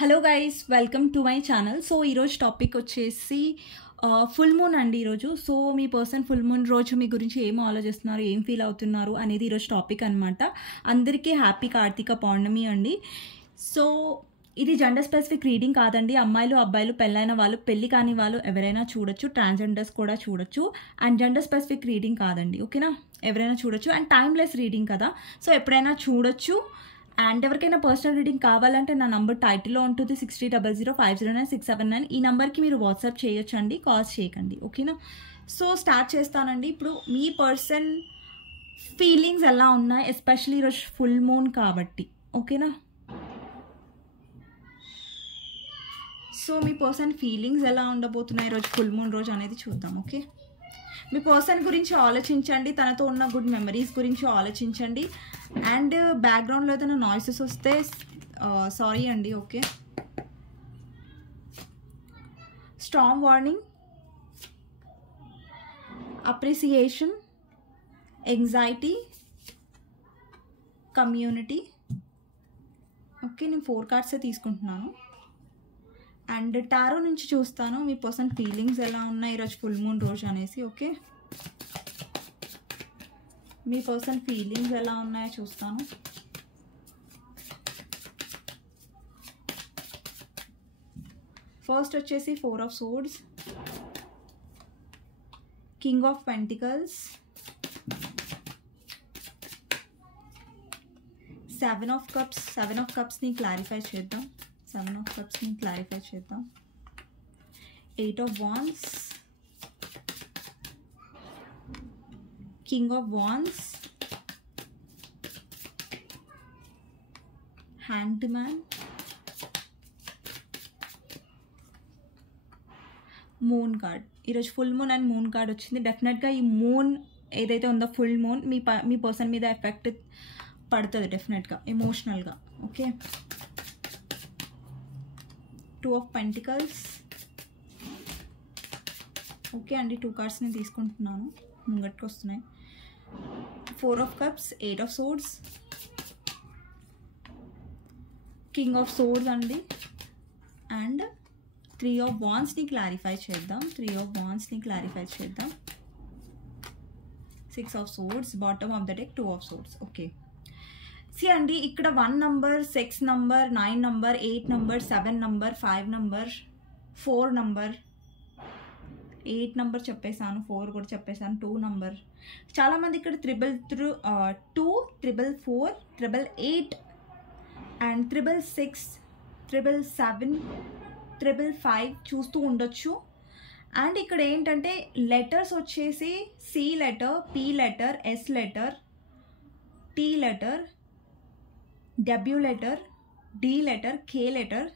Hello guys, welcome to my channel. So ఈరోజు topic వచ్చేసి full moon అండి ఈరోజు. సో మీ పర్సన్ ఫుల్ మూన్ రోజు మీ గురించి ఏం ఆలోచిస్తున్నారు, ఏం ఫీల్ అవుతున్నారు అనేది ఈరోజు టాపిక్ అనమాట. అందరికీ హ్యాపీ కార్తీక పౌర్ణమి అండి. సో ఇది జెండర్ స్పెసిఫిక్ రీడింగ్ కాదండి. అమ్మాయిలు అబ్బాయిలు, పెళ్ళైన వాళ్ళు, పెళ్ళి కాని వాళ్ళు ఎవరైనా చూడొచ్చు, ట్రాన్స్జెండర్స్ కూడా చూడొచ్చు. అండ్ జెండర్ స్పెసిఫిక్ రీడింగ్ కాదండి, ఓకేనా? ఎవరైనా చూడొచ్చు. అండ్ టైమ్లెస్ రీడింగ్ కదా, సో ఎప్పుడైనా చూడొచ్చు. అండ్ ఎవరికైనా పర్సనల్ రీడింగ్ కావాలంటే నా నంబర్ టైటిల్లో ఉంటుంది 6000509679. ఈ నెంబర్కి మీరు వాట్సాప్ చేయొచ్చు అండి, కాల్స్ చేయకండి, ఓకేనా? సో స్టార్ట్ చేస్తానండి. ఇప్పుడు మీ పర్సన్ ఫీలింగ్స్ ఎలా ఉన్నాయి, ఎస్పెషల్లీ ఈరోజు ఫుల్ మూన్ కాబట్టి, ఓకేనా? సో మీ పర్సన్ ఫీలింగ్స్ ఎలా ఉండబోతున్నాయి ఈరోజు ఫుల్ మూన్ రోజు అనేది చూద్దాం, ఓకే? మీ పర్సన్ గురించి ఆలోచించండి, తనతో ఉన్న గుడ్ మెమరీస్ గురించి ఆలోచించండి. అండ్ బ్యాక్గ్రౌండ్లో ఏదైనా నాయిసెస్ వస్తే సారీ అండి, okay? Storm warning, appreciation, anxiety, community. Okay, నేను 4 కార్డ్సే తీసుకుంటున్నాను. అండ్ టారో నుంచి చూస్తాను మీ పర్సన్ ఫీలింగ్స్ ఎలా ఉన్నాయి ఈరోజు ఫుల్ మూన్ రోజు అనేసి, ఓకే? మీ పర్సన్ ఫీలింగ్స్ ఎలా ఉన్నాయో చూస్తాను. ఫస్ట్ వచ్చేసి 4 of swords, king of pentacles, 7 of cups. 7 of కప్స్ని క్లారిఫై చేద్దాం. 7 ఆఫ్ కప్స్ని క్లారిఫై చేద్దాం. 8 of wands, king of wands, hanged man, moon card. ఈరోజు full moon and moon card వచ్చింది. డెఫినెట్గా ఈ మూన్ ఏదైతే ఉందో ఫుల్ మూన్ మీ పర్సన్ మీద ఎఫెక్ట్ పడుతుంది డెఫినెట్గా, ఎమోషనల్గా, ఓకే? 2 of pentacles. ఓకే అండి, 2 కార్డ్స్ని తీసుకుంటున్నాను, ముంగట్టుకు వస్తున్నాయి. 4 of cups, 8 of swords, king of swords అండి. అండ్ 3 ఆఫ్ వాండ్స్ని క్లారిఫై చేద్దాం. 3 ఆఫ్ వాండ్స్ని క్లారిఫై చేద్దాం. 6 of swords, bottom of the deck 2 of swords, okay? See అండి, ఇక్కడ 1 number, 6 number, 9 number, 8 number, 7 number, 5 number, 4 number, 8 number చెప్పేశాను, 4 కూడా చెప్పేశాను, 2 నంబర్. చాలామంది ఇక్కడ 2, 444, 888 అండ్ 666, 777, 555 చూస్తూ ఉండొచ్చు. అండ్ ఇక్కడ ఏంటంటే లెటర్స్ వచ్చేసి C letter, P letter, S letter, T letter, W letter, D letter, K letter,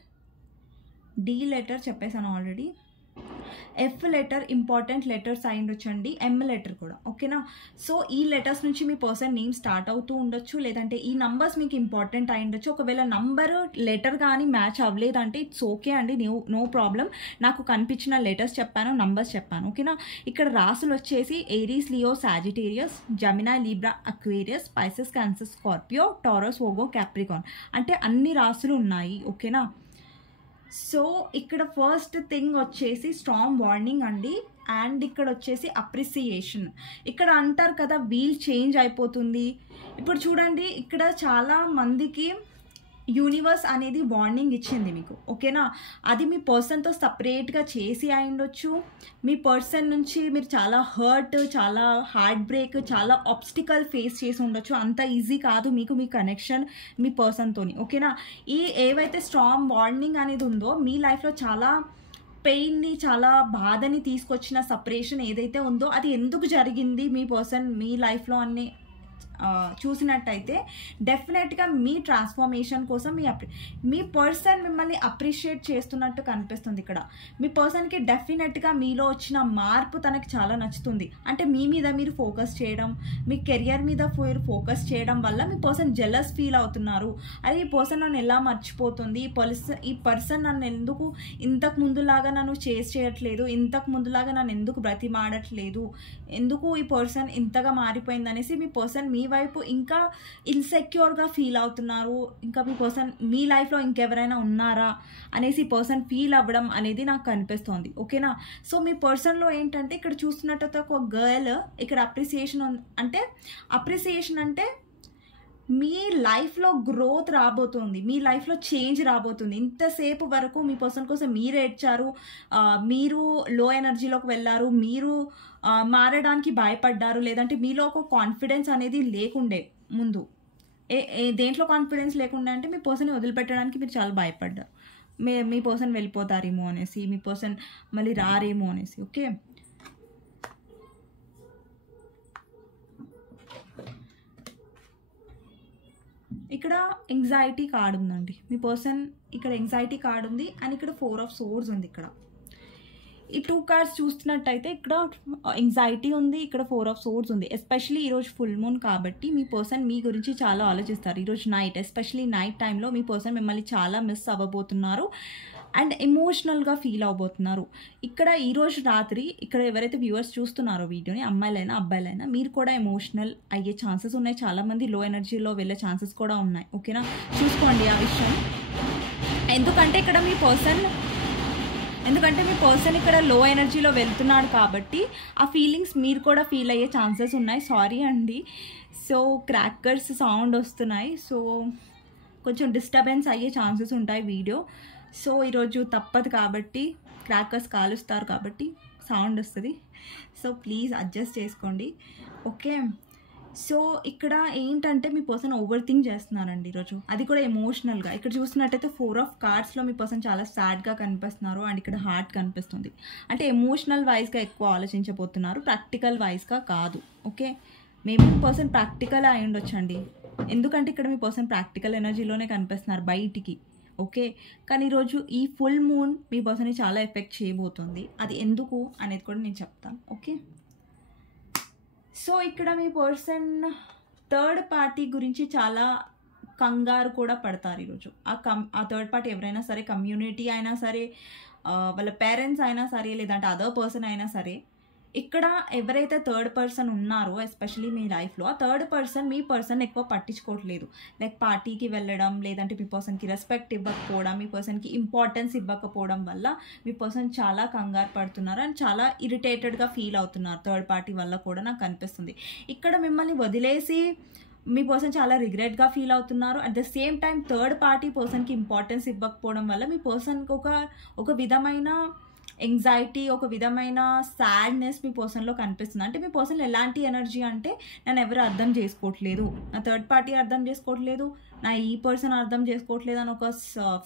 D letter చెప్పేసాను already, F letter important letters అయి ఉండొచ్చండి, ఎం లెటర్ కూడా, ఓకేనా? సో ఈ లెటర్స్ నుంచి మీ పర్సన్ నేమ్ స్టార్ట్ అవుతూ ఉండొచ్చు, లేదంటే ఈ నంబర్స్ మీకు ఇంపార్టెంట్ అయి ఉండొచ్చు. ఒకవేళ నంబర్ లెటర్ కానీ మ్యాచ్ అవ్వలేదంటే ఇట్స్ ఓకే అండి, నో ప్రాబ్లం. నాకు కనిపించిన లెటర్స్ చెప్పాను, నంబర్స్ చెప్పాను, ఓకేనా? ఇక్కడ రాసులు వచ్చేసి Aries, Leo, Sagittarius, Gemini, Libra, Aquarius, Pisces, Cancer, Scorpio, Taurus, Virgo, Capricorn అంటే అన్ని రాసులు ఉన్నాయి, ఓకేనా? సో ఇక్కడ ఫస్ట్ థింగ్ వచ్చేసి స్టార్మ్ వార్నింగ్ అండి. అండ్ ఇక్కడ వచ్చేసి అప్రిసియేషన్. ఇక్కడ అంటారు కదా వీల్ చేంజ్ అయిపోతుంది. ఇప్పుడు చూడండి, ఇక్కడ చాలా మందికి యూనివర్స్ అనేది వార్నింగ్ ఇచ్చింది మీకు, ఓకేనా? అది మీ పర్సన్తో సపరేట్గా చేసి అయి ఉండొచ్చు. మీ పర్సన్ నుంచి మీరు చాలా హర్ట్, చాలా హార్ట్ బ్రేక్, చాలా ఆబ్స్టికల్ ఫేస్ చేసి ఉండొచ్చు. అంత ఈజీ కాదు మీకు మీ కనెక్షన్ మీ పర్సన్తోని, ఓకేనా? ఈ ఏవైతే స్టార్మ్ వార్నింగ్ అనేది ఉందో మీ లైఫ్లో చాలా పెయిన్ని, చాలా బాధని తీసుకొచ్చిన సపరేషన్ ఏదైతే ఉందో అది ఎందుకు జరిగింది మీ పర్సన్ మీ లైఫ్లో అన్ని చూసినట్టయితే డెఫినెట్గా మీ ట్రాన్స్ఫర్మేషన్ కోసం మీ పర్సన్ మిమ్మల్ని అప్రిషియేట్ చేస్తున్నట్టు కనిపిస్తుంది. ఇక్కడ మీ పర్సన్కి డెఫినెట్గా మీలో వచ్చిన మార్పు తనకి చాలా నచ్చుతుంది. అంటే మీ మీద మీరు ఫోకస్ చేయడం, మీ కెరియర్ మీద మీరు ఫోకస్ చేయడం వల్ల మీ పర్సన్ జెలస్ ఫీల్ అవుతున్నారు. అరే ఈ పర్సన్ నన్ను ఎలా మర్చిపోతుంది, ఈ పర్సన్ నన్ను ఎందుకు ఇంతకు ముందులాగా నన్ను చేయట్లేదు, ఇంతకు ముందులాగా నన్ను ఎందుకు బ్రతిమాడట్లేదు, ఎందుకు ఈ పర్సన్ ఇంతగా మారిపోయింది అనేసి మీ పర్సన్ మీ వైపు ఇంకా ఇన్సెక్యూర్గా ఫీల్ అవుతున్నారు, ఇంకా మీ పర్సన్ మీ లైఫ్లో ఇంకెవరైనా ఉన్నారా అనేసి పర్సన్ ఫీల్ అవ్వడం అనేది నాకు కనిపిస్తోంది. ఓకేనా? సో మీ పర్సన్లో ఏంటంటే ఇక్కడ చూస్తున్నట్టయితే ఒక గర్ల్ ఇక్కడ అప్రిసియేషన్ అంటే మీ లైఫ్లో గ్రోత్ రాబోతుంది, మీ లైఫ్లో చేంజ్ రాబోతుంది. ఇంతసేపు వరకు మీ పర్సన్ కోసం మీరు ఏడ్చారు, మీరు లో ఎనర్జీలోకి వెళ్ళారు, మీరు మారడానికి భయపడ్డారు, లేదంటే మీలో ఒక కాన్ఫిడెన్స్ అనేది లేకుండే. ముందు దేంట్లో కాన్ఫిడెన్స్ లేకుండే అంటే మీ పర్సన్ని వదిలిపెట్టడానికి మీరు చాలా భయపడ్డారు. మీ పర్సన్ వెళ్ళిపోతారేమో అనేసి, మీ పర్సన్ మళ్ళీ రారేమో అనేసి. ఓకే, ఇక్కడ ఎంగ్జైటీ కార్డ్ ఉందండి. మీ పర్సన్ ఇక్కడ ఎంగ్జైటీ కార్డ్ ఉంది అండ్ ఇక్కడ 4 of Swords ఉంది. ఇక్కడ ఈ 2 cards చూస్తున్నట్టయితే ఇక్కడ ఎంగ్జైటీ ఉంది, ఇక్కడ 4 of Swords ఉంది. ఎస్పెషలీ ఈరోజు ఫుల్ మూన్ కాబట్టి మీ పర్సన్ మీ గురించి చాలా ఆలోచిస్తారు. ఈరోజు నైట్, ఎస్పెషలీ నైట్ టైంలో మీ పర్సన్ మిమ్మల్ని చాలా మిస్ అవ్వబోతున్నారు అండ్ ఎమోషనల్గా ఫీల్ అవబోతున్నారు. ఇక్కడ ఈరోజు రాత్రి ఇక్కడ ఎవరైతే వ్యూవర్స్ చూస్తున్నారో వీడియోని, అమ్మాయిలైనా అబ్బాయిలైనా, మీరు కూడా ఎమోషనల్ అయ్యే ఛాన్సెస్ ఉన్నాయి. చాలామంది లో ఎనర్జీలో వెళ్ళే ఛాన్సెస్ కూడా ఉన్నాయి. ఓకేనా? చూసుకోండి ఆ విషయం. ఎందుకంటే మీ పర్సన్ ఇక్కడ లో ఎనర్జీలో వెళ్తున్నాడు కాబట్టి ఆ ఫీలింగ్స్ మీరు కూడా ఫీల్ అయ్యే ఛాన్సెస్ ఉన్నాయి. సారీ అండి, సో క్రాకర్స్ సౌండ్ వస్తున్నాయి, సో కొంచెం డిస్టర్బెన్స్ అయ్యే ఛాన్సెస్ ఉంటాయి వీడియో. సో ఈరోజు తప్పదు కాబట్టి క్రాకర్స్ కాలుస్తారు కాబట్టి సౌండ్ వస్తుంది. సో ప్లీజ్ అడ్జస్ట్ చేసుకోండి. ఓకే, సో ఇక్కడ ఏంటంటే మీ పర్సన్ ఓవర్ థింక్ చేస్తున్నారండి ఈరోజు, అది కూడా ఎమోషనల్గా. ఇక్కడ చూసినట్టయితే 4 of Cardsలో మీ పర్సన్ చాలా సాడ్గా కనిపిస్తున్నారు అండ్ ఇక్కడ హార్ట్ కనిపిస్తుంది. అంటే ఎమోషనల్ వైజ్గా ఎక్కువ ఆలోచించబోతున్నారు, ప్రాక్టికల్ వైజ్గా కాదు. ఓకే, మేబీ మీ పర్సన్ ప్రాక్టికల్ అయి ఉండొచ్చండి, ఎందుకంటే ఇక్కడ మీ పర్సన్ ప్రాక్టికల్ ఎనర్జీలోనే కనిపిస్తున్నారు బయటికి. ఓకే, కానీ ఈరోజు ఈ ఫుల్ మూన్ మీ పర్సన్ని చాలా ఎఫెక్ట్ చేయబోతుంది. అది ఎందుకు అనేది కూడా నేను చెప్తాను. ఓకే, సో ఇక్కడ మీ పర్సన్ థర్డ్ పార్టీ గురించి చాలా కంగారు కూడా పడతారు ఈరోజు. ఆ థర్డ్ పార్టీ ఎవరైనా సరే, కమ్యూనిటీ అయినా సరే, వాళ్ళ పేరెంట్స్ అయినా సరే, లేదంటే అదర్ పర్సన్ అయినా సరే, ఇక్కడ ఎవరైతే థర్డ్ పర్సన్ ఉన్నారో ఎస్పెషలీ మీ లైఫ్లో, ఆ థర్డ్ పర్సన్ మీ పర్సన్ ఎక్కువ పట్టించుకోవట్లేదు. లైక్ పార్టీకి వెళ్ళడం, లేదంటే మీ పర్సన్కి రెస్పెక్ట్ ఇవ్వకపోవడం, మీ పర్సన్కి ఇంపార్టెన్స్ ఇవ్వకపోవడం వల్ల మీ పర్సన్ చాలా కంగారు పడుతున్నారు అండ్ చాలా ఇరిటేటెడ్గా ఫీల్ అవుతున్నారు. థర్డ్ పార్టీ వల్ల కూడా నాకు కనిపిస్తుంది. ఇక్కడ మిమ్మల్ని వదిలేసి మీ పర్సన్ చాలా రిగ్రెట్గా ఫీల్ అవుతున్నారు. At the same time third party పర్సన్కి ఇంపార్టెన్స్ ఇవ్వకపోవడం వల్ల మీ పర్సన్కి ఒక విధమైన ఎంగ్జైటీ, ఒక విధమైన సాడ్నెస్ మీ పర్సన్లో కనిపిస్తుంది. అంటే మీ పర్సన్లో ఎలాంటి ఎనర్జీ అంటే, నన్ను ఎవరు అర్థం చేసుకోవట్లేదు, నా థర్డ్ పార్టీ అర్థం చేసుకోవట్లేదు, నా ఈ పర్సన్ అర్థం చేసుకోవట్లేదు అని ఒక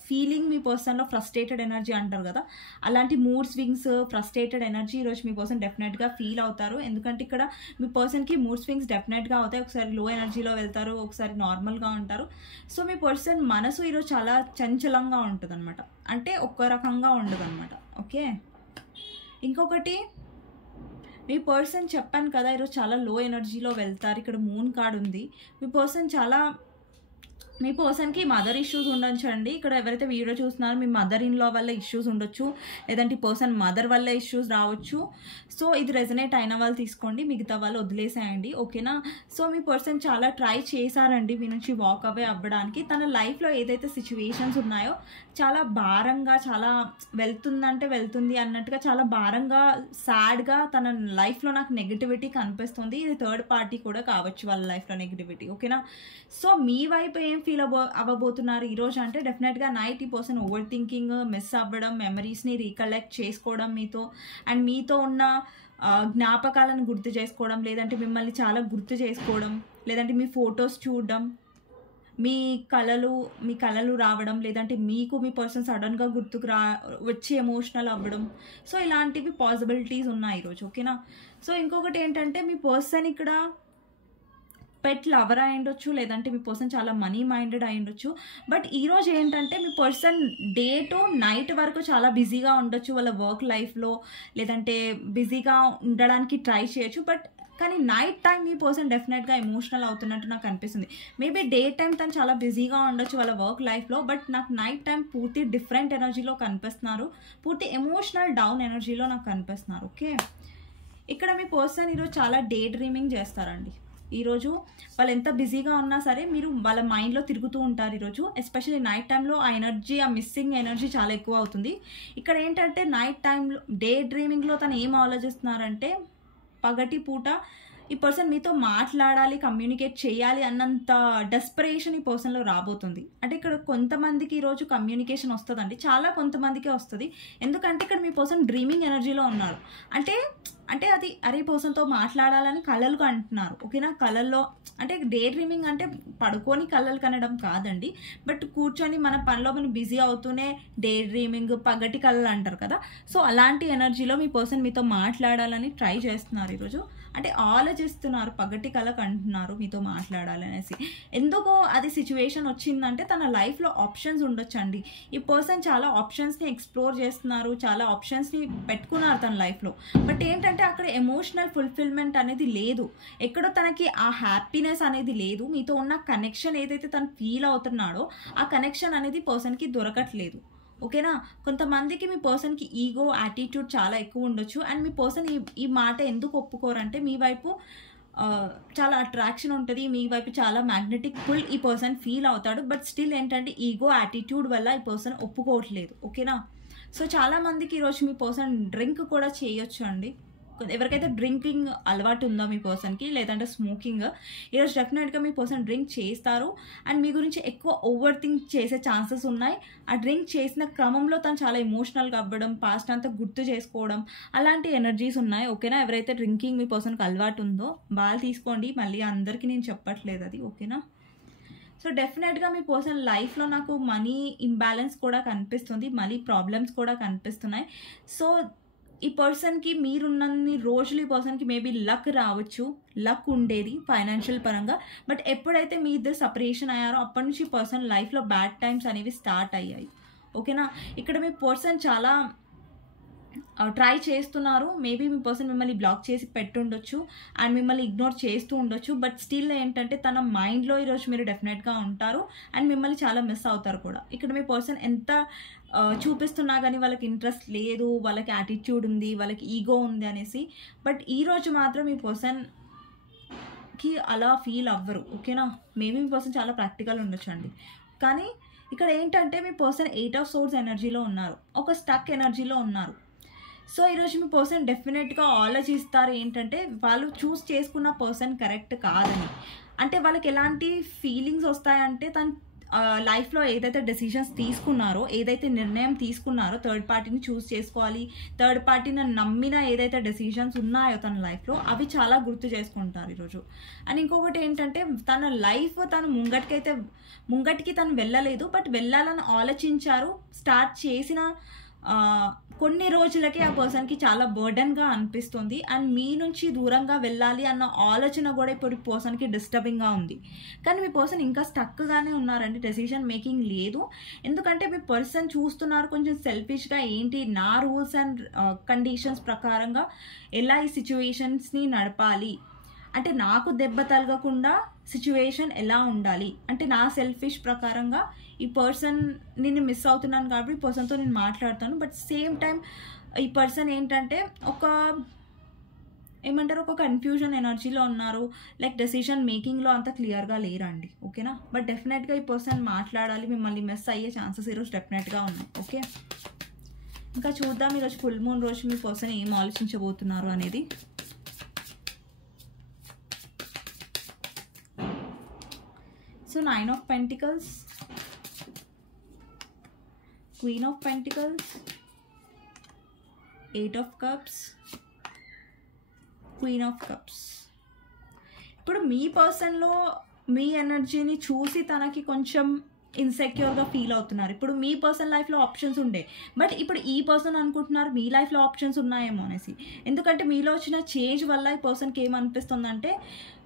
ఫీలింగ్ మీ పర్సన్లో, ఫ్రస్ట్రేటెడ్ ఎనర్జీ అంటారు కదా, అలాంటి మూడ్ స్వింగ్స్, ఫ్రస్ట్రేటెడ్ ఎనర్జీ ఈరోజు మీ పర్సన్ డెఫినెట్గా ఫీల్ అవుతారు. ఎందుకంటే ఇక్కడ మీ పర్సన్కి మూడ్ స్వింగ్స్ డెఫినెట్గా అవుతాయి. ఒకసారి లో ఎనర్జీలో వెళ్తారు, ఒకసారి నార్మల్గా ఉంటారు. సో మీ పర్సన్ మనసు ఈరోజు చాలా చంచలంగా ఉంటుంది అనమాట, అంటే ఒక రకంగా ఉండదు అనమాట. ఓకే, ఇంకొకటి మీ పర్సన్ చెప్పాను కదా ఈరోజు చాలా లో ఎనర్జీలో వెళ్తారు. ఇక్కడ మూన్ కార్డ్ ఉంది. మీ పర్సన్కి మదర్ ఇష్యూస్ ఉండొచ్చు అండి. ఇక్కడ ఎవరైతే వీడియో చూస్తున్నారో మీ మదర్ ఇన్ లా వల్ల ఇష్యూస్ ఉండొచ్చు, లేదంటే పర్సన్ మదర్ వల్ల ఇష్యూస్ రావచ్చు. సో ఇది రెజనేట్ అయిన వాళ్ళు తీసుకోండి, మిగతా వాళ్ళు వదిలేసేయండి. ఓకేనా? సో మీ పర్సన్ చాలా ట్రై చేశారండి మీ నుంచి వాక్ అవే అవ్వడానికి. తన లైఫ్లో ఏదైతే సిచ్యువేషన్స్ ఉన్నాయో చాలా భారంగా, చాలా వెళ్తుంది అన్నట్టుగా చాలా భారంగా, సాడ్గా తన లైఫ్లో నాకు నెగిటివిటీ కనిపిస్తుంది. ఇది థర్డ్ పార్టీ కూడా కావచ్చు వాళ్ళ లైఫ్లో నెగిటివిటీ. ఓకేనా? సో మీ వైపు ఏం ఫీల్ అవ్వబోతున్నారు ఈరోజు అంటే, డెఫినెట్గా నైట్ ఈ పర్సన్ ఓవర్ థింకింగ్, మిస్ అవ్వడం, మెమరీస్ని రీకలెక్ట్ చేసుకోవడం మీతో, అండ్ మీతో ఉన్న జ్ఞాపకాలను గుర్తు చేసుకోవడం, లేదంటే మిమ్మల్ని చాలా గుర్తు చేసుకోవడం, లేదంటే మీ ఫొటోస్ చూడడం, మీ కళలు రావడం, లేదంటే మీకు మీ పర్సన్ సడన్గా గుర్తుకు వచ్చి ఎమోషనల్ అవ్వడం. సో ఇలాంటివి పాసిబిలిటీస్ ఉన్నాయి ఈరోజు. ఓకేనా? సో ఇంకొకటి ఏంటంటే మీ పర్సన్ ఇక్కడ పెట్ లవర్ అయి ఉండొచ్చు, లేదంటే మీ పర్సన్ చాలా మనీ మైండెడ్ అయి ఉండొచ్చు. బట్ ఈరోజు ఏంటంటే మీ పర్సన్ డే టు నైట్ వరకు చాలా బిజీగా ఉండొచ్చు వాళ్ళ వర్క్ లైఫ్లో, లేదంటే బిజీగా ఉండడానికి ట్రై చేయొచ్చు. బట్ కానీ నైట్ టైం మీ పర్సన్ డెఫినెట్గా ఎమోషనల్ అవుతున్నట్టు నాకు అనిపిస్తుంది. మేబీ డే టైం తను చాలా బిజీగా ఉండొచ్చు వాళ్ళ వర్క్ లైఫ్లో, బట్ నాకు నైట్ టైం పూర్తి డిఫరెంట్ ఎనర్జీలో కనిపిస్తున్నారు, పూర్తి ఎమోషనల్ డౌన్ ఎనర్జీలో నాకు కనిపిస్తున్నారు. ఓకే, ఇక్కడ మీ పర్సన్ ఈరోజు చాలా డే డ్రీమింగ్ చేస్తారండి. ఈరోజు వాళ్ళు ఎంత బిజీగా ఉన్నా సరే మీరు వాళ్ళ మైండ్లో తిరుగుతూ ఉంటారు ఈరోజు. ఎస్పెషల్లీ నైట్ టైంలో ఆ ఎనర్జీ, ఆ మిస్సింగ్ ఎనర్జీ చాలా ఎక్కువ అవుతుంది. ఇక్కడ ఏంటంటే నైట్ టైంలో డే డ్రీమింగ్లో తను ఏం ఆలోచిస్తున్నారంటే పగటి పూట ఈ పర్సన్ మీతో మాట్లాడాలి, కమ్యూనికేట్ చేయాలి అన్నంత డెస్పరేషన్ ఈ పర్సన్లో రాబోతుంది. అంటే ఇక్కడ కొంతమందికి ఈరోజు కమ్యూనికేషన్ వస్తుందండి, చాలా కొంతమందికే వస్తుంది. ఎందుకంటే ఇక్కడ మీ పర్సన్ డ్రీమింగ్ ఎనర్జీలో ఉన్నారు. అంటే అది అరే పర్సన్తో మాట్లాడాలని కలలు అంటున్నారు. ఓకేనా, కలల్లో అంటే డే డ్రీమింగ్ అంటే పడుకొని కలలు కనడం కాదండి, బట్ కూర్చొని మన పనిలో మనం బిజీ అవుతూనే డే డ్రీమింగ్, పగటి కలలు అంటారు కదా. సో అలాంటి ఎనర్జీలో మీ పర్సన్ మీతో మాట్లాడాలని ట్రై చేస్తున్నారు ఈరోజు. అంటే ఆలోచిస్తున్నారు, పగటి కళకు అంటున్నారు మీతో మాట్లాడాలనేసి. ఎందుకో అది సిచ్యువేషన్ వచ్చిందంటే తన లైఫ్లో ఆప్షన్స్ ఉండొచ్చండి. ఈ పర్సన్ చాలా ఆప్షన్స్ని ఎక్స్ప్లోర్ చేస్తున్నారు, చాలా ఆప్షన్స్ని పెట్టుకున్నారు తన లైఫ్లో. బట్ ఏంటంటే అక్కడ ఎమోషనల్ ఫుల్ఫిల్మెంట్ అనేది లేదు, ఎక్కడో తనకి ఆ హ్యాపీనెస్ అనేది లేదు. మీతో ఉన్న కనెక్షన్ ఏదైతే తను ఫీల్ అవుతున్నాడో ఆ కనెక్షన్ అనేది పర్సన్కి దొరకట్లేదు. ఓకేనా, కొంతమందికి మీ పర్సన్కి ఈగో, యాటిట్యూడ్ చాలా ఎక్కువ ఉండొచ్చు. అండ్ మీ పర్సన్ ఈ మాట ఎందుకు ఒప్పుకోరంటే మీ వైపు చాలా అట్రాక్షన్ ఉంటుంది, మీ వైపు చాలా మ్యాగ్నెటిక్ పుల్ ఈ పర్సన్ ఫీల్ అవుతాడు. బట్ స్టిల్ ఏంటంటే ఈగో, యాటిట్యూడ్ వల్ల ఈ పర్సన్ ఒప్పుకోవట్లేదు. ఓకేనా, సో చాలామందికి ఈరోజు మీ పర్సన్ డ్రింక్ కూడా చేయొచ్చు అండి. ఎవరికైతే డ్రింకింగ్ అలవాటు ఉందో మీ పర్సన్కి, లేదంటే స్మోకింగ్, ఈరోజు డెఫినెట్గా మీ పర్సన్ డ్రింక్ చేస్తారు. అండ్ మీ గురించి ఎక్కువ ఓవర్ థింక్ చేసే ఛాన్సెస్ ఉన్నాయి. ఆ డ్రింక్ చేసిన క్రమంలో తను చాలా ఎమోషనల్గా అవ్వడం, పాస్ట్ అంతా గుర్తు చేసుకోవడం, అలాంటి ఎనర్జీస్ ఉన్నాయి. ఓకేనా, ఎవరైతే డ్రింకింగ్ మీ పర్సన్కి అలవాటు ఉందో వాళ్ళు తీసుకోండి, మళ్ళీ అందరికీ నేను చెప్పట్లేదు అది. ఓకేనా, సో డెఫినెట్గా మీ పర్సన్ లైఫ్లో నాకు మనీ ఇంబ్యాలెన్స్ కూడా కనిపిస్తుంది, మనీ ప్రాబ్లమ్స్ కూడా కనిపిస్తున్నాయి. సో ఈ పర్సన్కి మీరున్నన్ని రోజులు ఈ పర్సన్కి మేబీ లక్ రావచ్చు, లక్ ఉండేది ఫైనాన్షియల్ పరంగా. బట్ ఎప్పుడైతే మీ ఇద్దరు సపరేషన్ అయ్యారో అప్పటి నుంచి పర్సన్ లైఫ్లో బ్యాడ్ టైమ్స్ అనేవి స్టార్ట్ అయ్యాయి. ఓకేనా, ఇక్కడ మీ పర్సన్ చాలా ట్రై చేస్తున్నారు. మేబీ మీ పర్సన్ మిమ్మల్ని బ్లాక్ చేసి పెట్టుండొచ్చు అండ్ మిమ్మల్ని ఇగ్నోర్ చేస్తూ ఉండొచ్చు. బట్ స్టిల్ ఏంటంటే తన మైండ్లో ఈరోజు మీరు డెఫినెట్గా ఉంటారు అండ్ మిమ్మల్ని చాలా మిస్ అవుతారు కూడా. ఇక్కడ మీ పర్సన్ ఎంత చూపిస్తున్నా కానీ వాళ్ళకి ఇంట్రెస్ట్ లేదు, వాళ్ళకి యాటిట్యూడ్ ఉంది, వాళ్ళకి ఈగో ఉంది అనేసి. బట్ ఈరోజు మాత్రం మీ పర్సన్కి అలా ఫీల్ అవ్వరు. ఓకేనా, మేబీ మీ పర్సన్ చాలా ప్రాక్టికల్ ఉండొచ్చు అండి. కానీ ఇక్కడ ఏంటంటే మీ పర్సన్ 8 ఆఫ్ సోర్స్ ఎనర్జీలో ఉన్నారు, ఒక స్టక్ ఎనర్జీలో ఉన్నారు. సో ఈరోజు మీ పర్సన్ డెఫినెట్గా ఆలోచిస్తారు ఏంటంటే వాళ్ళు చూస్ చేసుకున్న పర్సన్ కరెక్ట్ కాదని. అంటే వాళ్ళకి ఎలాంటి ఫీలింగ్స్ వస్తాయంటే తను లైఫ్లో ఏదైతే డెసిషన్స్ తీసుకున్నారో, ఏదైతే నిర్ణయం తీసుకున్నారో థర్డ్ పార్టీని చూస్ చేసుకోవాలి, థర్డ్ పార్టీని నమ్మిన ఏదైతే డెసిషన్స్ ఉన్నాయో తన లైఫ్లో అవి చాలా గుర్తు చేసుకుంటారు ఈరోజు. అండ్ ఇంకొకటి ఏంటంటే తన లైఫ్ తను ముంగటికి తను వెళ్ళలేదు, బట్ వెళ్ళాలని ఆలోచించారు. స్టార్ట్ చేసిన కొన్ని రోజులకే ఆ పర్సన్కి చాలా బర్డన్గా అనిపిస్తుంది అండ్ మీ నుంచి దూరంగా వెళ్ళాలి అన్న ఆలోచన కూడా ఇప్పుడు పర్సన్కి డిస్టర్బింగ్గా ఉంది. కానీ మీ పర్సన్ ఇంకా స్టక్గానే ఉన్నారండి, డెసిషన్ మేకింగ్ లేదు. ఎందుకంటే మీ పర్సన్ చూస్తున్నారు కొంచెం సెల్ఫిష్గా, ఏంటి నా రూల్స్ అండ్ కండిషన్స్ ప్రకారంగా ఎలా ఈ సిచ్యువేషన్స్ని నడపాలి, అంటే నాకు దెబ్బ తలగకుండా సిచ్యువేషన్ ఎలా ఉండాలి, అంటే నా సెల్ఫిష్ ప్రకారంగా ఈ పర్సన్ నేను మిస్ అవుతున్నాను కాబట్టి ఈ పర్సన్తో నేను మాట్లాడతాను. బట్ సేమ్ టైం ఈ పర్సన్ ఏంటంటే ఒక కన్ఫ్యూజన్ ఎనర్జీలో ఉన్నారు, లైక్ డెసిషన్ మేకింగ్లో అంత క్లియర్గా లేరండి. ఓకేనా, బట్ డెఫినెట్గా ఈ పర్సన్ మాట్లాడాలి, మిమ్మల్ని మిస్ అయ్యే ఛాన్సెస్ ఈరోజు డెఫినెట్గా ఉన్నాయి. ఓకే, ఇంకా చూద్దాం ఈరోజు ఫుల్ మూన్ రోజు మీ పర్సన్ ఏం ఆలోచించబోతున్నారు అనేది. So 9 of Pentacles, Queen of Pentacles, 8 of Cups, Queen of Cups. ఇప్పుడు మీ పర్సన్లో మీ ఎనర్జీని చూసి తనకి కొంచెం ఇన్సెక్యూర్గా ఫీల్ అవుతున్నారు. ఇప్పుడు మీ పర్సన్ లైఫ్లో ఆప్షన్స్ ఉండే, బట్ ఇప్పుడు ఈ పర్సన్ అనుకుంటున్నారు మీ లైఫ్లో ఆప్షన్స్ ఉన్నాయేమో అనేసి. ఎందుకంటే మీలో వచ్చిన చేంజ్ వల్ల ఈ పర్సన్కి ఏమనిపిస్తుందంటే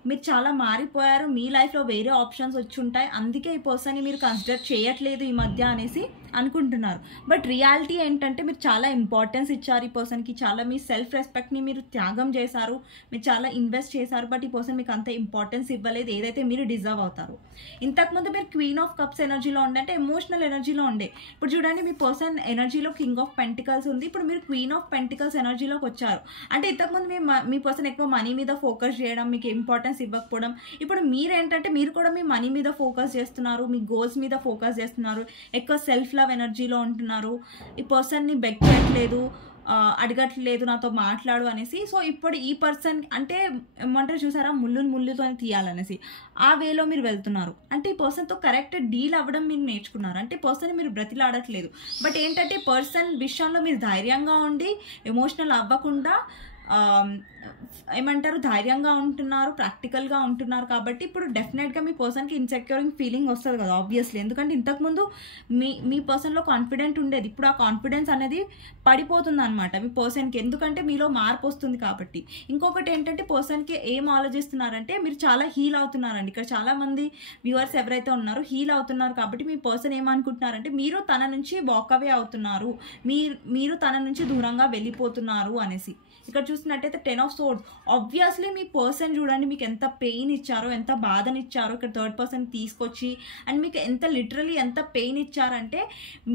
మీరు చాలా మారిపోయారు, మీ లైఫ్లో వేరే ఆప్షన్స్ వచ్చి ఉంటాయి, అందుకే ఈ పర్సన్ని మీరు కన్సిడర్ చేయట్లేదు ఈ మధ్య అనేసి అనుకుంటున్నారు. బట్ రియాలిటీ ఏంటంటే మీరు చాలా ఇంపార్టెన్స్ ఇచ్చారు ఈ పర్సన్కి, చాలా మీ సెల్ఫ్ రెస్పెక్ట్ని మీరు త్యాగం చేశారు, మీరు చాలా ఇన్వెస్ట్ చేశారు. బట్ ఈ పర్సన్ మీకు అంత ఇంపార్టెన్స్ ఇవ్వలేదు ఏదైతే మీరు డిజర్వ్ అవుతారు. ఇంతకుముందు మీరు క్వీన్ ఆఫ్ కప్స్ ఎనర్జీలో ఉండే, అంటే ఎమోషనల్ ఎనర్జీలో ఉండే. ఇప్పుడు చూడండి మీ పర్సన్ ఎనర్జీలో కింగ్ ఆఫ్ పెంటికల్స్ ఉంది, ఇప్పుడు మీరు క్వీన్ ఆఫ్ పెంటికల్స్ ఎనర్జీలోకి వచ్చారు. అంటే ఇంతకుముందు మీ పర్సన్ ఎక్కువ మనీ మీద ఫోకస్ చేయడం, మీకు ఇంపార్టెన్స్ ఇంపార్టెన్స్ ఇవ్వకపోవడం. ఇప్పుడు మీరేంటంటే మీరు కూడా మీ మనీ మీద ఫోకస్ చేస్తున్నారు, మీ గోల్స్ మీద ఫోకస్ చేస్తున్నారు, ఎక్కువ సెల్ఫ్ లవ్ ఎనర్జీలో ఉంటున్నారు, ఈ పర్సన్ని బెగ్ చేయట్లేదు, అడగట్లేదు నాతో మాట్లాడు అనేసి. సో ఇప్పుడు ఈ పర్సన్ అంటే ఏమంటారు చూసారా, ముళ్ళుతో తీయాలనేసి ఆ వేలో మీరు వెళ్తున్నారు. అంటే ఈ పర్సన్తో కరెక్ట్ డీల్ అవ్వడం మీరు నేర్చుకున్నారు. అంటే పర్సన్ మీరు బ్రతిలాడట్లేదు, బట్ ఏంటంటే పర్సన్ విషయంలో మీరు ధైర్యంగా ఉండి ఎమోషనల్ అవ్వకుండా ఏమంటారు ధైర్యంగా ఉంటున్నారు, ప్రాక్టికల్గా ఉంటున్నారు. కాబట్టి ఇప్పుడు డెఫినెట్గా మీ పర్సన్కి ఇన్సెక్యూరింగ్ ఫీలింగ్ వస్తుంది కదా ఆబ్వియస్లీ. ఎందుకంటే ఇంతకుముందు మీ పర్సన్లో కాన్ఫిడెంట్ ఉండేది, ఇప్పుడు ఆ కాన్ఫిడెన్స్ అనేది పడిపోతుంది అనమాట మీ పర్సన్కి. ఎందుకంటే మీలో మార్పు వస్తుంది కాబట్టి. ఇంకొకటి ఏంటంటే పర్సన్కి ఏం ఆలోచిస్తున్నారంటే మీరు చాలా హీల్ అవుతున్నారండి. ఇక్కడ చాలామంది వ్యూవర్స్ ఎవరైతే ఉన్నారో హీల్ అవుతున్నారు. కాబట్టి మీ పర్సన్ ఏమనుకుంటున్నారంటే మీరు తన నుంచి వాకవే అవుతున్నారు, మీరు తన నుంచి దూరంగా వెళ్ళిపోతున్నారు అనేసి. ఇక్కడ చూసినట్టయితే 10 of Swords. Obviously me person చూడండి మీకు ఎంత పెయిన్ ఇచ్చారో, ఎంత బాధనిచ్చారో ఇక్కడ థర్డ్ పర్సన్ తీసుకొచ్చి, అండ్ మీకు ఎంత లిటరలీ ఎంత పెయిన్ ఇచ్చారంటే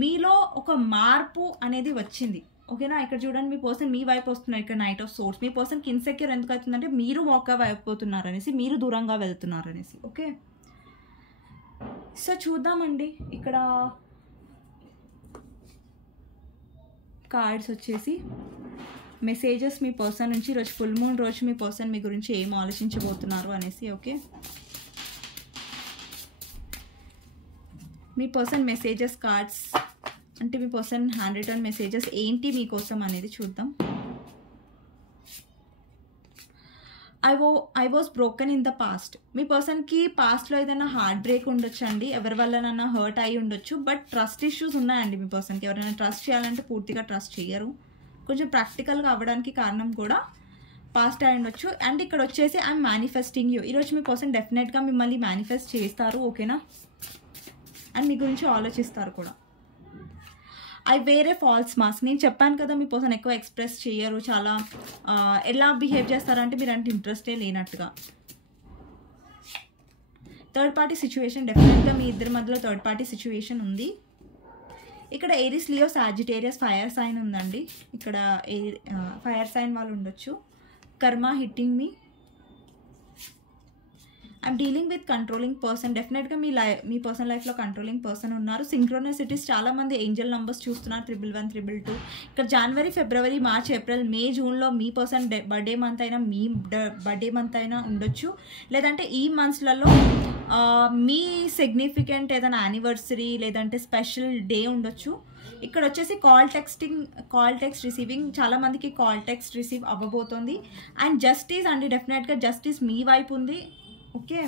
మీలో ఒక మార్పు అనేది వచ్చింది. ఓకేనా, ఇక్కడ చూడండి మీ పర్సన్ మీ వైపు వస్తున్నారు. ఇక్కడ Knight of Swords. మీ పర్సన్కి ఇన్సెక్యూర్ ఎందుకు అవుతుందంటే మీరు వాకవ్ అయిపోతున్నారు అనేసి, మీరు దూరంగా వెళ్తున్నారు అనేసి. ఓకే, సో చూద్దామండి ఇక్కడ కార్డ్స్ వచ్చేసి మెసేజెస్ మీ పర్సన్ నుంచి ఈరోజు ఫుల్ మూన్ రోజు మీ పర్సన్ మీ గురించి ఏం ఆలోచించబోతున్నారు అనేసి. ఓకే, మీ పర్సన్ మెసేజెస్ కార్డ్స్ అంటే మీ పర్సన్ హ్యాండ్ రిటర్న్ మెసేజెస్ ఏంటి మీకోసం అనేది చూద్దాం. I was broken in the past. మీ పర్సన్కి పాస్ట్లో ఏదైనా హార్ట్ బ్రేక్ ఉండొచ్చండి, ఎవరి వల్లనైనా హర్ట్ అయి ఉండొచ్చు, బట్ ట్రస్ట్ ఇష్యూస్ ఉన్నాయండి మీ పర్సన్కి. ఎవరైనా ట్రస్ట్ చేయాలంటే పూర్తిగా ట్రస్ట్ చేయరు. కొంచెం ప్రాక్టికల్గా అవ్వడానికి కారణం కూడా పాస్ట్ అయి ఉండొచ్చు. అండ్ ఇక్కడ వచ్చేసి ఐఎమ్ మేనిఫెస్టింగ్ యూ. ఈరోజు మీ పర్సన్ డెఫినెట్గా మిమ్మల్ని మేనిఫెస్ట్ చేస్తారు. ఓకేనా, అండ్ మీ గురించి ఆలోచిస్తారు కూడా. ఐ వేరే ఫాల్స్ మాస్క్. నేను చెప్పాను కదా మీ పర్సన్ ఎక్కువ ఎక్స్ప్రెస్ చేయరు, చాలా ఎలా బిహేవ్ చేస్తారంటే మీరంటే ఇంట్రెస్టే లేనట్టుగా. థర్డ్ పార్టీ సిచ్యువేషన్, డెఫినెట్గా మీ ఇద్దరి మధ్యలో థర్డ్ పార్టీ సిచ్యువేషన్ ఉంది. ఇక్కడ Aries, Leo, Sagittarius, fire sign ఉందండి. ఇక్కడ ఫైర్ సైన్ వాళ్ళు ఉండొచ్చు. Karma hitting me. I'm dealing with controlling person. డెఫినెట్గా మీ పర్సన్ లైఫ్లో కంట్రోలింగ్ పర్సన్ ఉన్నారు. సింక్రోనిసిటీస్, చాలామంది ఏంజల్ నంబర్స్ చూస్తున్నారు, 111, 222. ఇక్కడ జనవరి, ఫిబ్రవరి, మార్చ్, ఏప్రిల్, మే, జూన్లో మీ పర్సన్ బర్త్డే మంత్ అయినా మీ బర్త్డే మంత్ అయినా ఉండొచ్చు. లేదంటే ఈ మంత్స్లలో మీ సిగ్నిఫికెంట్ ఏదైనా యానివర్సరీ లేదంటే స్పెషల్ డే ఉండొచ్చు. ఇక్కడ వచ్చేసి కాల్ టెక్స్ట్ రిసీవింగ్, చాలామందికి కాల్ టెక్స్ట్ రిసీవ్ అవ్వబోతోంది. అండ్ జస్టిస్ అండి, డెఫినెట్గా జస్టిస్ మీ వైపు ఉంది. Okay,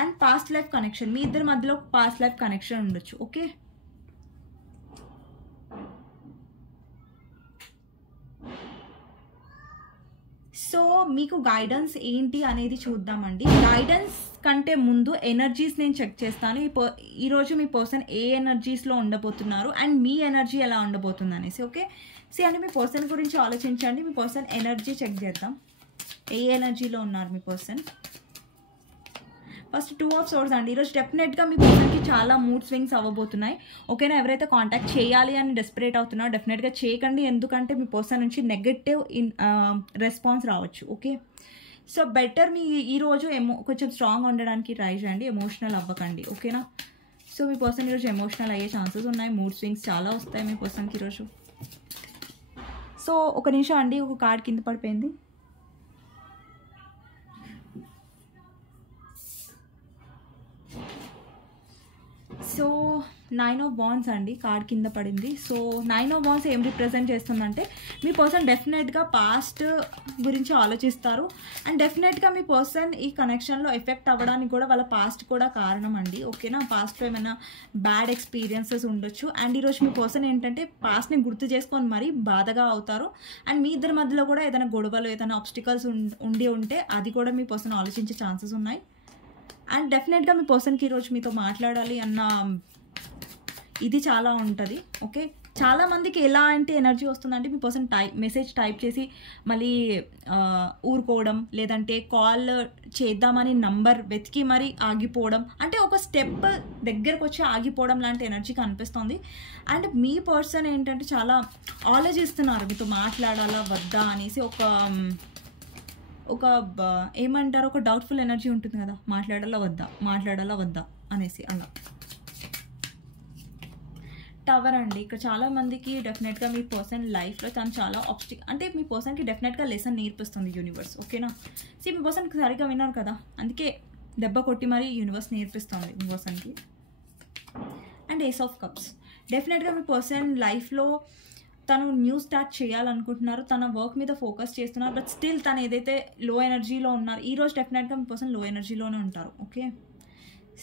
and past life connection, మీ ఇద్దరి మధ్యలో పాస్ట్ లైఫ్ కనెక్షన్ ఉండొచ్చు. ఓకే, సో మీకు గైడెన్స్ ఏంటి అనేది చూద్దామండి. గైడెన్స్ కంటే ముందు ఎనర్జీస్ నేను చెక్ చేస్తాను. ఈరోజు మీ పర్సన్ ఏ ఎనర్జీస్లో ఉండబోతున్నారు అండ్ మీ ఎనర్జీ ఎలా ఉండబోతుంది అనేసి. ఓకే, అంటే మీ పర్సన్ గురించి ఆలోచించండి. మీ పర్సన్ ఎనర్జీ చెక్ చేద్దాం, ఏ ఎనర్జీలో ఉన్నారు మీ పర్సన్. ఫస్ట్ 2 of Swords అండి. ఈరోజు డెఫినెట్గా మీ పర్సన్కి చాలా మూడ్ స్వింగ్స్ అవ్వబోతున్నాయి. ఓకేనా, ఎవరైతే కాంటాక్ట్ చేయాలి అని డెస్పరేట్ అవుతున్నారో డెఫినెట్గా చేయకండి, ఎందుకంటే మీ పర్సన్ నుంచి నెగటివ్ రెస్పాన్స్ రావచ్చు. ఓకే, సో బెటర్ మీ ఈరోజు కొంచెం స్ట్రాంగ్ ఉండడానికి ట్రై చేయండి, ఎమోషనల్ అవ్వకండి. ఓకేనా, సో మీ పర్సన్ ఈరోజు ఎమోషనల్ అయ్యే ఛాన్సెస్ ఉన్నాయి, మూడ్ స్వింగ్స్ చాలా వస్తాయి మీ పర్సన్కి ఈరోజు. సో ఒక నిమిషం అండి, ఒక కార్డ్ కింద పడిపోయింది. సో 9 of Wands అండి, కార్డ్ కింద పడింది. సో 9 of Wands ఏం రిప్రజెంట్ చేస్తుందంటే మీ పర్సన్ డెఫినెట్గా పాస్ట్ గురించి ఆలోచిస్తారు. అండ్ డెఫినెట్గా మీ పర్సన్ ఈ కనెక్షన్లో ఎఫెక్ట్ అవ్వడానికి కూడా వాళ్ళ పాస్ట్ కూడా కారణం అండి. ఓకేనా, పాస్ట్లో ఏమైనా బ్యాడ్ ఎక్స్పీరియన్సెస్ ఉండొచ్చు. అండ్ ఈరోజు మీ పర్సన్ ఏంటంటే పాస్ట్ని గుర్తు చేసుకొని మరీ బాధగా అవుతారు. అండ్ మీ ఇద్దరి మధ్యలో కూడా ఏదైనా గొడవలు, ఏదైనా ఆబ్స్టికల్స్ ఉంటే అది కూడా మీ పర్సన్ ఆలోచించే ఛాన్సెస్ ఉన్నాయి. అండ్ డెఫినెట్గా మీ పర్సన్కి ఈరోజు మీతో మాట్లాడాలి అన్న ఇది చాలా ఉంటుంది. ఓకే, చాలామందికి ఎలాంటి ఎనర్జీ వస్తుందంటే మీ పర్సన్ మెసేజ్ టైప్ చేసి మళ్ళీ ఊరుకోవడం, లేదంటే కాల్ చేద్దామని నంబర్ వెతికి మరీ ఆగిపోవడం, అంటే ఒక స్టెప్ దగ్గరకు వచ్చి ఆగిపోవడం లాంటి ఎనర్జీ కనిపిస్తుంది. అండ్ మీ పర్సన్ ఏంటంటే చాలా ఆలోచిస్తున్నారు మీతో మాట్లాడాలా వద్దా అనేసి. ఒక ఏమంటారు, ఒక డౌట్ఫుల్ ఎనర్జీ ఉంటుంది కదా, మాట్లాడాలా వద్దా అనేసి అలా. టవర్ అండి, ఇక్కడ చాలా మందికి డెఫినెట్గా మీ పర్సన్ లైఫ్లో తను చాలా అంటే మీ పర్సన్కి డెఫినెట్గా లెసన్ నేర్పిస్తుంది యూనివర్స్, ఓకేనా. మీ పర్సన్కి సరిగ్గా విన్నారు కదా, అందుకే దెబ్బ కొట్టి మరీ యూనివర్స్ నేర్పిస్తుంది మీ పర్సన్కి. అండ్ ఏస్ ఆఫ్ కప్స్, డెఫినెట్గా మీ పర్సన్ లైఫ్లో తను న్యూ స్టార్ట్ చేయాలనుకుంటున్నారు, తన వర్క్ మీద ఫోకస్ చేస్తున్నారు, బట్ స్టిల్ తను ఏదైతే లో ఎనర్జీలో ఉన్నారు, ఈరోజు డెఫినెట్గా మీ పర్సన్ లో ఎనర్జీలోనే ఉంటారు, ఓకే.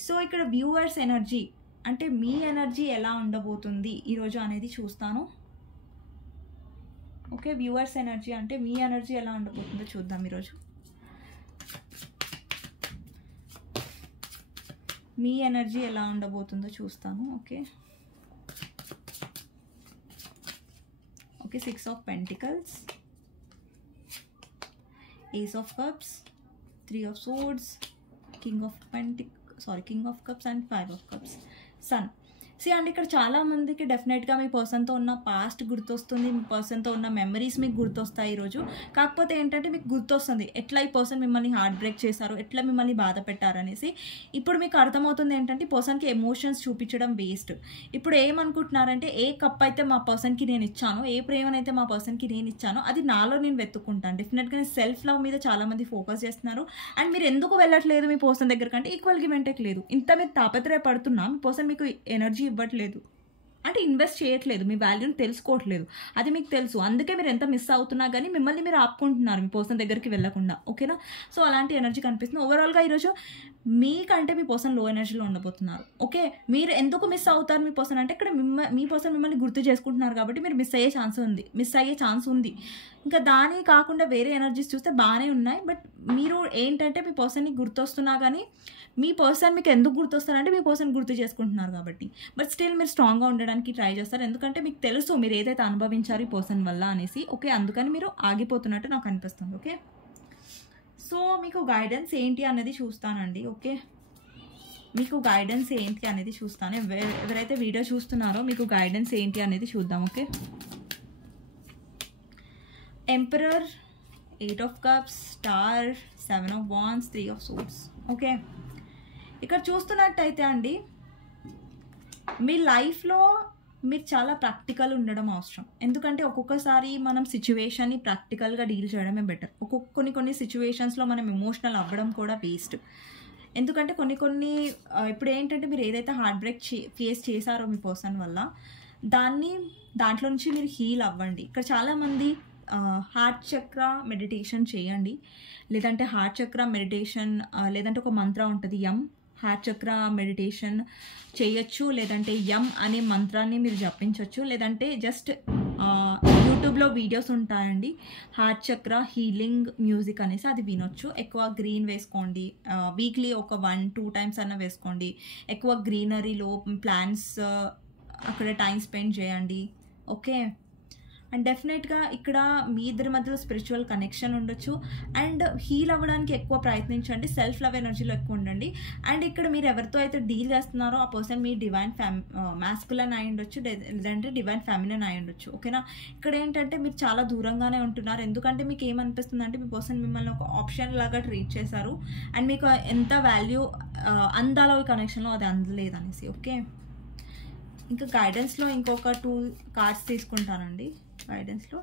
సో ఇక్కడ వ్యూవర్స్ ఎనర్జీ అంటే మీ ఎనర్జీ ఎలా ఉండబోతుంది ఈరోజు అనేది చూస్తాను, ఓకే. వ్యూవర్స్ ఎనర్జీ అంటే మీ ఎనర్జీ ఎలా ఉండబోతుందో చూద్దాం ఈరోజు. మీ ఎనర్జీ ఎలా ఉండబోతుందో చూస్తాను, okay. Okay, 6 of Pentacles, Ace of Cups, 3 of Swords, King of Cups and 5 of Cups, Sun. అండి ఇక్కడ చాలా మందికి డెఫినెట్గా మీ పర్సన్తో ఉన్న పాస్ట్ గుర్తొస్తుంది, మీ పర్సన్తో ఉన్న మెమరీస్ మీకు గుర్తొస్తాయి ఈరోజు. కాకపోతే ఏంటంటే మీకు గుర్తొస్తుంది ఎట్లా ఈ పర్సన్ మిమ్మల్ని హార్ట్ బ్రేక్ చేశారు, ఎట్లా మిమ్మల్ని బాధ పెట్టారు అనేసి. ఇప్పుడు మీకు అర్థమవుతుంది ఏంటంటే ఈ పర్సన్కి ఎమోషన్స్ చూపించడం వేస్ట్. ఇప్పుడు ఏమనుకుంటున్నారంటే ఏ కప్ అయితే మా పర్సన్కి నేను ఇచ్చానో, ఏ ప్రేమనైతే మా పర్సన్కి నేను ఇచ్చానో అది నాలో నేను వెతుక్కుంటాను. డెఫినెట్గా నేను సెల్ఫ్ లవ్ మీద చాలామంది ఫోకస్ చేస్తున్నారు. అండ్ మీరు ఎందుకు వెళ్ళట్లేదు మీ పర్సన్ దగ్గర కంటే ఈక్వల్ గివ్ అండ్ టేక్ లేదు. ఇంత మీరు తాపత్రయపడుతున్నా మీ పర్సన్ మీకు ఎనర్జీ ఇవ్వట్లేదు, అంటే ఇన్వెస్ట్ చేయట్లేదు, మీ వాల్యూని తెలుసుకోవట్లేదు, అది మీకు తెలుసు. అందుకే మీరు ఎంత మిస్ అవుతున్నా కానీ మిమ్మల్ని మీరు ఆపుకుంటున్నారు మీ పర్సన్ దగ్గరికి వెళ్ళకుండా, ఓకేనా. సో అలాంటి ఎనర్జీ కనిపిస్తుంది. ఓవరాల్గా ఈరోజు మీకంటే మీ పర్సన్ లో ఎనర్జీలో ఉండబోతున్నారు, ఓకే. మీరు ఎందుకు మిస్ అవుతారు మీ పర్సన్ అంటే ఇక్కడ మీ పర్సన్ మిమ్మల్ని గుర్తు చేసుకుంటున్నారు కాబట్టి మీరు మిస్ అయ్యే ఛాన్స్ ఉంది. ఇంకా దాని కాకుండా వేరే ఎనర్జీస్ చూస్తే బాగానే ఉన్నాయి, బట్ మీరు ఏంటంటే మీ పర్సన్కి గుర్తొస్తున్నా కానీ మీ పర్సన్ మీకు ఎందుకు గుర్తొస్తారంటే మీ పర్సన్ గుర్తు చేసుకుంటున్నారు కాబట్టి. బట్ స్టిల్ మీరు స్ట్రాంగ్గా ఉండడానికి ట్రై చేస్తారు, ఎందుకంటే మీకు తెలుసు మీరు ఏదైతే అనుభవించారు ఈ పర్సన్ వల్ల అనేసి, ఓకే. అందుకని మీరు ఆగిపోతున్నట్టు నాకు అనిపిస్తుంది, ఓకే. సో మీకు గైడెన్స్ ఏంటి అనేది చూస్తానండి, ఓకే. మీకు గైడెన్స్ ఏంటి అనేది చూస్తాను. ఎవరైతే వీడియో చూస్తున్నారో మీకు గైడెన్స్ ఏంటి అనేది చూద్దాం, okay. Emperor, 8 of Cups, Star, 7 of Wands, 3 of Swords, okay. ఇక్కడ చూస్తున్నట్టయితే అండి మీ లైఫ్లో మీరు చాలా ప్రాక్టికల్ ఉండడం అవసరం. ఎందుకంటే ఒక్కొక్కసారి మనం సిచ్యువేషన్ని ప్రాక్టికల్గా డీల్ చేయడమే బెటర్. కొన్ని సిచ్యువేషన్స్లో మనం ఎమోషనల్ అవ్వడం కూడా వేస్ట్. ఎందుకంటే కొన్ని ఇప్పుడు ఏంటంటే మీరు ఏదైతే హార్ట్ బ్రేక్ ఫేస్ చేశారో మీ పర్సన్ వల్ల దాంట్లో నుంచి మీరు హీల్ అవ్వండి. ఇక్కడ చాలామంది హార్ట్ చక్ర మెడిటేషన్ చేయండి, లేదంటే హార్ట్ చక్ర మెడిటేషన్ లేదంటే ఒక మంత్ర ఉంటుంది హార్ట్ చక్ర మెడిటేషన్ చేయొచ్చు, లేదంటే అనే మంత్రాన్ని మీరు జపించవచ్చు, లేదంటే జస్ట్ యూట్యూబ్లో వీడియోస్ ఉంటాయండి హార్ట్ చక్ర హీలింగ్ మ్యూజిక్ అనేసి, అది వినొచ్చు. ఎక్కువ గ్రీన్ వేసుకోండి, వీక్లీ ఒక 1-2 times అన్న వేసుకోండి. ఎక్కువ గ్రీనరీలో ప్లాంట్స్ అక్కడ టైం స్పెండ్ చేయండి, ఓకే. అండ్ డెఫినెట్గా ఇక్కడ మీ ఇద్దరి మధ్యలో స్పిరిచువల్ కనెక్షన్ ఉండొచ్చు. అండ్ హీల్ అవ్వడానికి ఎక్కువ ప్రయత్నించండి, సెల్ఫ్ లవ్ ఎనర్జీలో ఎక్కువ ఉండండి. అండ్ ఇక్కడ మీరు ఎవరితో అయితే డీల్ చేస్తున్నారో ఆ పర్సన్ మీ డివైన్ మాస్కులైన్ అయి ఉండొచ్చు, లేదంటే డివైన్ ఫెమినిన్ అయి ఉండొచ్చు, ఓకేనా. ఇక్కడ ఏంటంటే మీరు చాలా దూరంగానే ఉంటున్నారు, ఎందుకంటే మీకు ఏమనిపిస్తుంది అంటే మీ పర్సన్ మిమ్మల్ని ఒక ఆప్షన్ లాగా ట్రీట్ చేశారు అండ్ మీకు ఎంత వాల్యూ అందాలో ఈ కనెక్షన్లో అది అందలేదు అనేసి, ఓకే. ఇంకా గైడెన్స్లో ఇంకొక 2 cards తీసుకుంటానండి గైడెన్స్లో.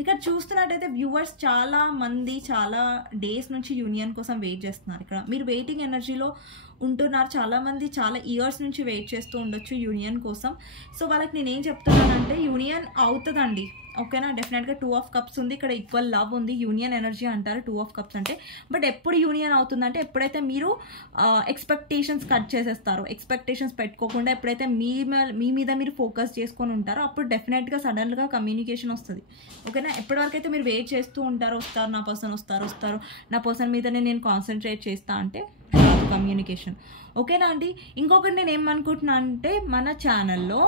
ఇక్కడ చూస్తున్నట్టయితే వ్యూవర్స్ చాలా మంది చాలా డేస్ నుంచి యూనియన్ కోసం వెయిట్ చేస్తున్నారు. ఇక్కడ మీరు వెయిటింగ్ ఎనర్జీలో ఉంటున్నారు, చాలామంది చాలా ఇయర్స్ నుంచి వెయిట్ చేస్తూ ఉండొచ్చు యూనియన్ కోసం. సో వాళ్ళకి నేనేం చెప్తున్నానంటే యూనియన్ అవుతుందండి, ఓకేనా. డెఫినెట్గా 2 of Cups ఉంది, ఇక్కడ ఈక్వల్ లవ్ ఉంది, యూనియన్ ఎనర్జీ అంటారు 2 of Cups అంటే. బట్ ఎప్పుడు యూనియన్ అవుతుందంటే ఎప్పుడైతే మీరు ఎక్స్పెక్టేషన్స్ కట్ చేసేస్తారో, ఎక్స్పెక్టేషన్స్ పెట్టుకోకుండా ఎప్పుడైతే మీ మీద మీరు ఫోకస్ చేసుకొని ఉంటారో అప్పుడు డెఫినెట్గా సడన్గా కమ్యూనికేషన్ వస్తుంది, ఓకేనా. ఎప్పటివరకు అయితే మీరు వెయిట్ చేస్తూ ఉంటారో వస్తారు నా పర్సన్ వస్తారు నా పర్సన్ మీదనే నేను కాన్సన్ట్రేట్ చేస్తా అంటే కమ్యూనికేషన్, ఓకేనా అండి. ఇంకొకటి నేను ఏమనుకుంటున్నా అంటే మన ఛానల్లో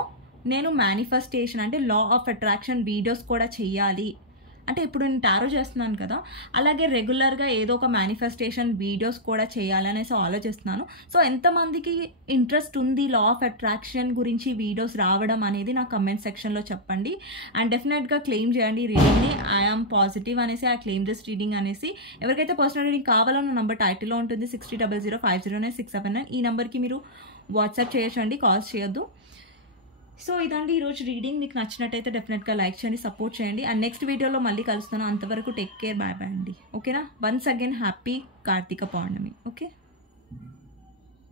నేను మేనిఫెస్టేషన్ అంటే లా ఆఫ్ అట్రాక్షన్ వీడియోస్ కూడా చెయ్యాలి అంటే ఇప్పుడు నేను టారో చేస్తున్నాను కదా, అలాగే రెగ్యులర్గా ఏదో ఒక మేనిఫెస్టేషన్ వీడియోస్ కూడా చేయాలనేసి ఆలోచిస్తున్నాను. సో ఎంతమందికి ఇంట్రెస్ట్ ఉంది లా ఆఫ్ అట్రాక్షన్ గురించి వీడియోస్ రావడం అనేది నా కమెంట్ సెక్షన్లో చెప్పండి. అండ్ డెఫినెట్గా క్లెయిమ్ చేయండి రీడింగ్ని. ఐఆమ్ పాజిటివ్ అనేసి, ఐ క్లెయిమ్ దిస్ రీడింగ్ అనేసి. ఎవరికైతే పర్సనల్ రీడింగ్ కావాలో నా నంబర్ టైటిల్లో ఉంటుంది 6000509679. ఈ నెంబర్కి మీరు వాట్సాప్ చేయొచ్చండి, కాల్స్ చేయొద్దు. సో ఇదండి ఈరోజు రీడింగ్. మీకు నచ్చినట్టయితే డెఫినెట్గా లైక్ చేయండి, సపోర్ట్ చేయండి. అండ్ నెక్స్ట్ వీడియోలో మళ్ళీ కలుస్తాను. అంతవరకు టేక్ కేర్, బాయ్ బాయ్ అండి. ఓకేనా? వన్స్ అగైన్ హ్యాపీ కార్తీక పౌర్ణమి. ఓకే.